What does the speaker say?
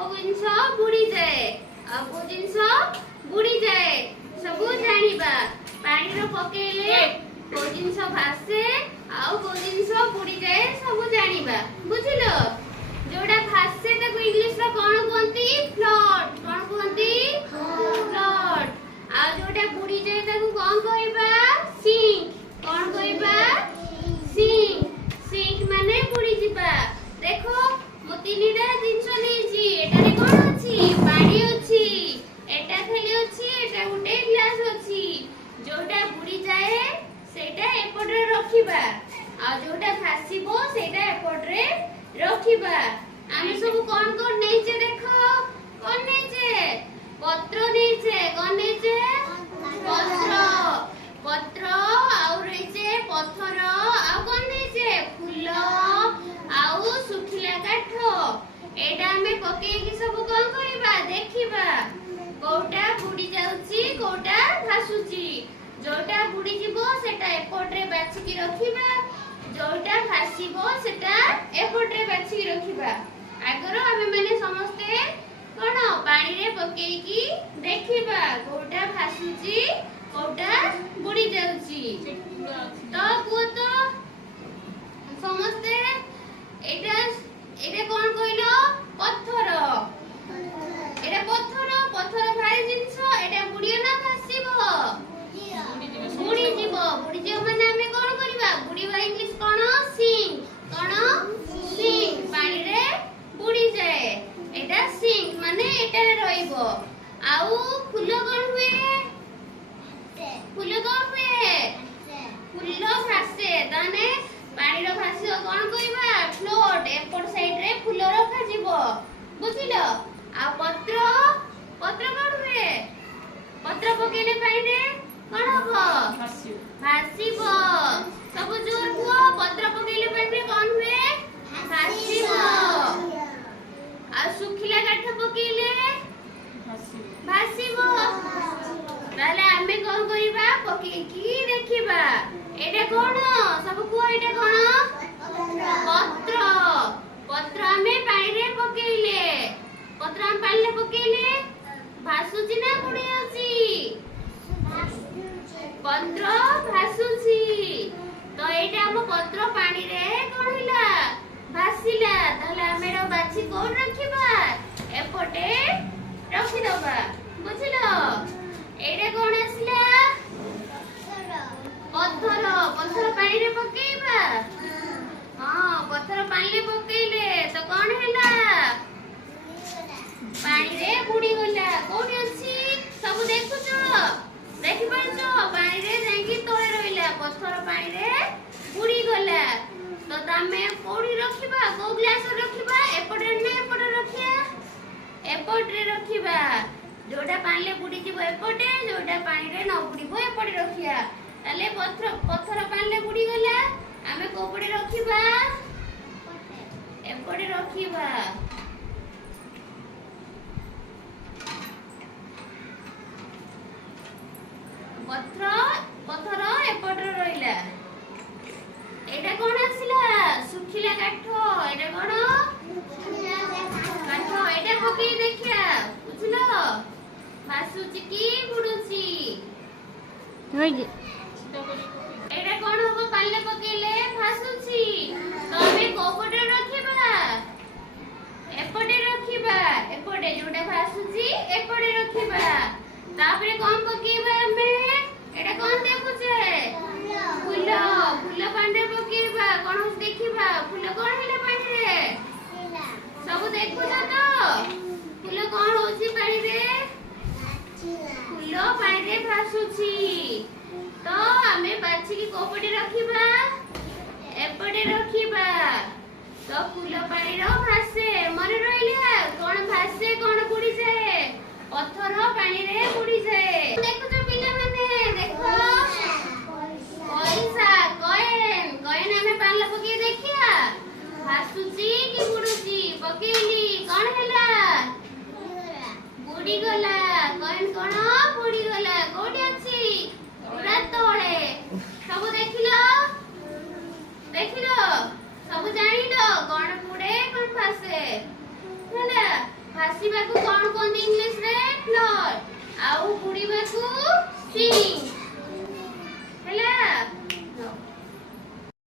କୋଉ ଜିନିଷ ବୁଡି ଯାଏ ଆଉ କୋଉ ଜିନିଷ ବୁଡି ଯାଏ ସବୁ ଜାଣିବା। ପାଣିରେ ପକେଇଲେ କୋଉ ଜିନିଷ ଭାସେ ଆଉ କୋଉ ଜିନିଷ ବୁଡି ଯାଏ ସବୁ ଜାଣିବା। ବୁଝିଲ? ଯୋଉଟା ଭାସେ ତାକୁ ଇଂଲିଶ ରେ କଣ କୁହନ୍ତି? ଫ୍ଲୋଟ। କଣ କୁହନ୍ତି? ଫ୍ଲୋଟ। ଆଉ ଯୋଉଟା ବୁଡି ଯାଏ ତାକୁ କଣ କହିବା? ସିଙ୍କ। କଣ କହିବା? ସିଙ୍କ। ସିଙ୍କ ମାନେ ବୁଡି ଯିବା। ଦେଖ ମୁଁ ତିନିଟା ଜିନିଷ ନେଇଛି। ଏଟାରେ କଣ ଅଛି? ପାଣି ଅଛି। ଏଟା ଖାଲି ଅଛି। ଏଟା ଗୋଟେ ଗ୍ଲାସ ଅଛି। ଯୋଉଟା ବୁଡି ଯାଏ ସେଇଟା ଏପଟରେ ରଖିବା ଆଉ ଯୋଉଟା ଭାସିବ ସେଇଟା ଏପଟରେ ରଖିବା। ଆମେ ସବୁ କଣ କଣ ନେଇଛେ ଦେଖ? କଣ ନେଇଛେ? ପତ୍ର ନେଇଛେ। କଣ ନେଇଛେ? ପତ୍ର। ପତ୍ର ଆଉ ନେଇଛେ ପଥର ଆଉ କଣ ନେଇଛେ? ଫୁଲ ଆଉ ଶୁଖିଲା କାଠ। ଏଇଟା ଆମେ ପକେଇକି ସବୁ କଣ କରିବା? ଦେଖିବା କୋଉଟା ବୁଡି ଯାଉଛି କୋଉଟା ଭାସୁଛି। ଯୋଉଟା ବୁଡି ଯିବ ସେଟା ଏପଟରେ ବାଛିକି ରଖିବା। ଯୋଉଟା ଭାସିବ ସେଟା ଏପଟରେ ବାଛିକି ରଖିବା। ଆଗର ଆମେ ମାନେ ସମସ୍ତେ କଣ ପାଣିରେ ପକେଇକି ଦେଖିବା କୋଉଟା ଭାସୁଛି କୋଉଟା ବୁଡି ଯାଉଛି। ତ କୁହ ତ ସମସ୍ତେ ଏଇଟା ଏଇଟା କଣ କହିଲ? ପଥର। ଏଇଟା ପଥର। ପଥର ଭାରି ଜିନିଷ। ଏଇଟା ବୁଡିବ ନା ଭାସିବ? ବୁଡିଯିବ। ବୁଡିଯିବ ମାନେ ଆମେ କଣ କରିବା? ବୁଡିବା ଇଂଲିଶ କଣ? ସିଙ୍କ। କଣ? ସିଙ୍କ। ପାଣିରେ ବୁଡିଯାଏ। ଏଇଟା ସିଙ୍କ ମାନେ ଏଟାରେ ରହିବ। ଆଉ ଫୁଲ କଣ ହୁଏ? ଫୁଲ କଣ ହୁଏ? ଫୁଲ ଭାସେ। ତାହେଲେ ପାଣିର ଭାସିବ କଣ କହିବା? ଫ୍ଲୋଟ। ଏପଟ ସାଇଡରେ ଫୁଲ ରଖାଯିବ। ବୁଝିଲ? ଆଉ ପତ୍ର? ପତ୍ର କଣ ହୁଏ? ପତ୍ର ପକେଇଲେ ପାଣିରେ କଣ ହବ? ଭାସିବ। ସବୁ ଜୋର କୁହ। ପତ୍ର ପକେଇଲେ ପାଣିରେ କଣ ହୁଏ? ଭାସିବ। ଆଉ ଶୁଖିଲା କାଠ ପକେଇଲେ ଭାସିବ। ତାହେଲେ ଆମେ କଣ କରିବା? ପକେଇକି ଦେଖିବା। ଏଇଟା କଣ? ସବୁ କୁହ ଏଇଟା କଣ? ପତ୍ର। ପତ୍ର ଆମେ ପାଣିରେ ପକେଇଲେ ପତ୍ର ଆମେ ପାଣିରେ ପକେଇଲେ ଭାସୁଛି ନା ବୁଡି ଯାଉଛି? ପତ୍ର ଭାସୁଛି। ତ ଏଇଟା ଆମ ପତ୍ର ପାଣିରେ କଣ ହେଲା? ଭାସିଲା। ତାହେଲେ ଆମେ ଏଟା ବାଛି କୋଉଠି ରଖିବା? ଏପଟେ ରଖିଦବା। ବୁଝିଲ? ଏଇଟା କଣ ଆସିଲା? ପଥର। ପଥର ପାଣିରେ ପକେଇବା। ହଁ ପଥର ପାଣିରେ ପକେଇଲେ ତ କଣ ହେଲା? ପାଣିରେ ବୁଡିଗଲା। କୋଉଠି ଅଛି? ସବୁ ଦେଖୁଛ? ଦେଖିପାରୁଛ? ପାଣିରେ ଯାଇକି ତଳେ ରହିଲା। ପଥର ପାଣିରେ ବୁଡିଗଲା। ତ ଆମେ କୋଉଠି ରଖିବା? କୋଉ ଗ୍ଲାସରେ ରଖିବା? ଏପଟରେ ନା ଏପଟରେ ରଖିବା? ଏପଟରେ ରଖିବା। ଯୋଉଟା ପାଣିରେ ବୁଡିଯିବ ଏପଟେ, ଯୋଉଟା ପାଣିରେ ନ ବୁଡିବ ଏପଟେ ରଖିବା। ତାହେଲେ ପଥର ପାଣିରେ ବୁଡିଗଲା। ଆମେ କୋଉପଟେ ରଖିବା? ଏପଟେ ରଖିବା। ପଥର ଏପଟରେ ରହିଲା। ଏଇଟା କଣ ଆସିଲା? ଶୁଖିଲା କାଠ। ଏଇଟା କଣ? କାଠ। ଏଇଟା ପକେଇ ଦେଖିବା। ବୁଝିଲ? ଭାସୁଛି କି ବୁଡୁଛି? ଏଇଟା କଣ ହବ? ପାଣିରେ ପକେଇଲେ ଭାସୁଛି। ତ ଆମେ କୋଉପଟେ ରଖିବା? ଏପଟେ ରଖିବା। ଏପଟେ ଯୋଉଟା ଭାସୁଛି ଏପଟେ ରଖିବା। ତାପରେ କଣ ପକେଇବା ଆମେ? ଏଟା କଣ ଦେଖୁଛେ? ଫୁଲ। ଫୁଲ ପାଣିରେ ପକେଇବା। କଣ ହଉଛି ଦେଖିବା? ଫୁଲ କଣ ହେଲା ପାଣିରେ? ସବୁ ଦେଖୁଛ ତ? ଫୁଲ କଣ ହଉଛି ପାଣିରେ? ଫୁଲ ପାଣିରେ ଭାସୁଛି। ତ ଆମେ ବାଛିକି କୋଉପଟେ ରଖିବା? ଏପଟେ ରଖିବା। ତ ଫୁଲ ପାଣିର ଭାସେ। ମନେ ରହିଲା? କଣ ଭାସେ କଣ ବୁଡିଯାଏ? ପଥର ପାଣିରେ ବୁଡିଯାଏ। ଦେଖୁଛ ପିଲାମାନେ? ଦେଖ ପଇସା କଏନ। କଏନ ଆମେ ପାଣିରେ ପକେଇ ଦେଖିବା ଭାସୁଛି କି ବୁଡୁଛି? ପକେଇଲି। କଣ ହେଲା? ବୁଡିଗଲା। କଏନ କଣ? ବୁଡିଗଲା। କୋଉଠି ଅଛି? ପୁରା ତଳେ। ସବୁ ଦେଖିଲ? ଦେଖିଲ? ସବୁ ଜାଣିଲ? କଣ ବୁଡେ କଣ ଭାସେ? ହେଲା? ଭାସେ ଭାସିବାକୁ କଣ କୁହନ୍ତି ଇଂଲିଶ ରେ? ଫ୍ଲୋଟ୍। ଆଉ ବୁଡ଼ିବାକୁ ସିଙ୍କ୍।